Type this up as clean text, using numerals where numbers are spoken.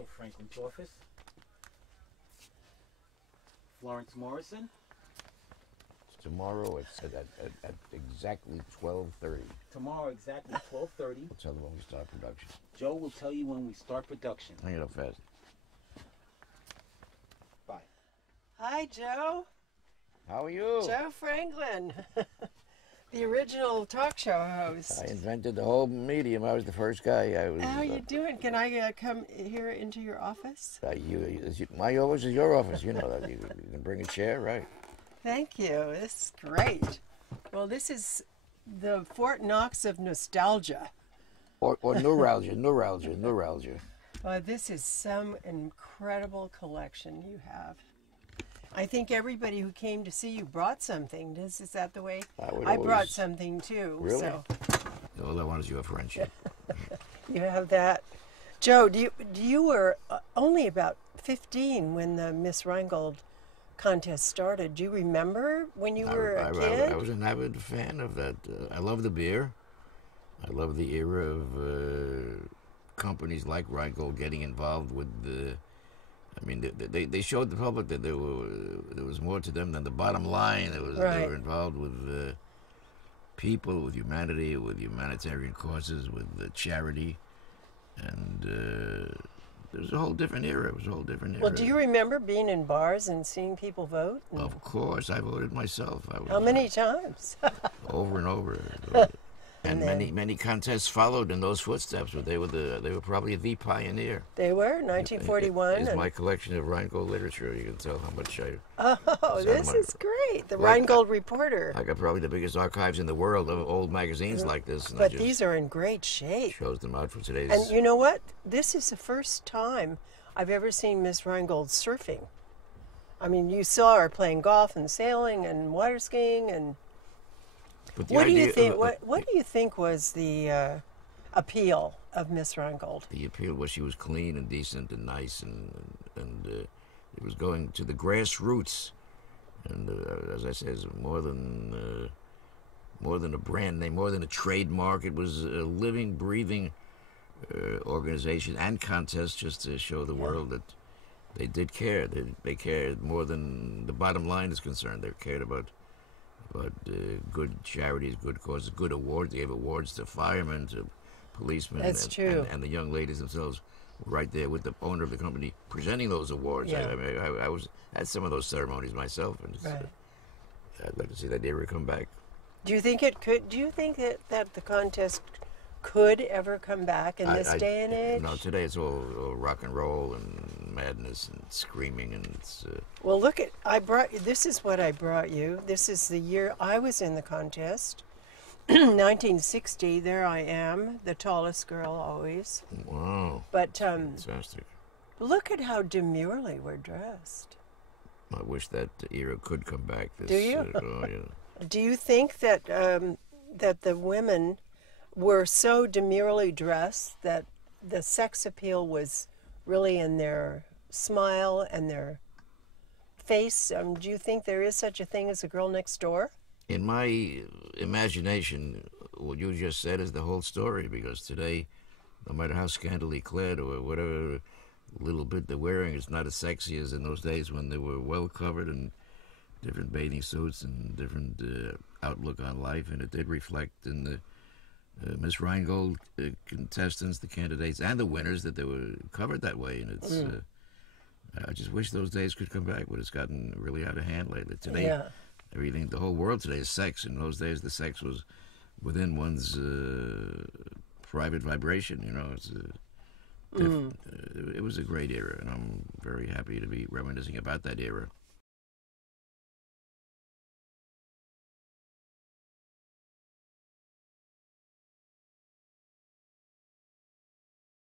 Joe Franklin's office. Florence Morrison. Tomorrow at exactly 12:30. Tomorrow exactly 12:30. We'll tell them when we start production. Joe will tell you when we start production. Hang it up fast. Bye. Hi, Joe. How are you? Joe Franklin, the original talk show host. I invented the whole medium. I was the first guy. How are you doing? Can I come here into your office? My office is your office. You know that. You can bring a chair, right? Thank you. This is great. Well, this is the Fort Knox of nostalgia. Or neuralgia. This is some incredible collection you have. I think everybody who came to see you brought something. Is that the way? I brought something too. Really? So. All I want is your friendship. You have that. Joe, you were only about 15 when the Miss Rheingold contest started. Do you remember when you were a kid? I was an avid fan of that. I love the beer. I love the era of companies like Rheingold getting involved with the. I mean, they showed the public that there was more to them than the bottom line. They were involved with people, with humanity, with humanitarian causes, with charity, and. It was a whole different era. Well, do you remember being in bars and seeing people vote? Of course, I voted myself. How many times? Over and over. And many contests followed in those footsteps, but they were probably the pioneer. They were 1941. It's my collection of Rheingold literature. You can tell how much I. Oh, this is great! The Rheingold Reporter. I got probably the biggest archives in the world of old magazines like this. But these are in great shape. Shows them out for today's. And you know what? This is the first time I've ever seen Miss Rheingold surfing. I mean, you saw her playing golf and sailing and water skiing and. What do you think? What do you think was the appeal of Miss Rheingold? The appeal was she was clean and decent and nice, and it was going to the grassroots, and as I said, it's more than a brand name, more than a trademark. It was a living, breathing organization and contest just to show the world that they did care. They cared more than the bottom line is concerned. They cared about good charities, good causes, good awards. They gave awards to firemen, to policemen. That's true. And the young ladies themselves were right there with the owner of the company presenting those awards. Yeah. I mean, I was at some of those ceremonies myself, and I'd like to see that era come back. Do you think it could? Do you think that the contest could ever come back in this day and age? No, today it's all rock and roll and madness and screaming, and it's. Well, look at this is what I brought you. This is the year I was in the contest, 1960. There I am, the tallest girl always. Wow. But fantastic. Look at how demurely we're dressed. I wish that era could come back. Do you? Oh, yeah. Do you think that that the women were so demurely dressed that the sex appeal was really in their smile and their face? Do you think there is such a thing as a girl next door? In my imagination, what you just said is the whole story, because today, no matter how scantily clad or whatever little bit they're wearing, it's not as sexy as in those days when they were well covered in different bathing suits and different outlook on life, and it did reflect in the Miss Rheingold contestants, the candidates, and the winners, that they were covered that way. And it's I just wish those days could come back, but it's gotten really out of hand lately. Today, everything, the whole world today is sex. In those days, the sex was within one's private vibration. You know, it's it was a great era, and I'm very happy to be reminiscing about that era.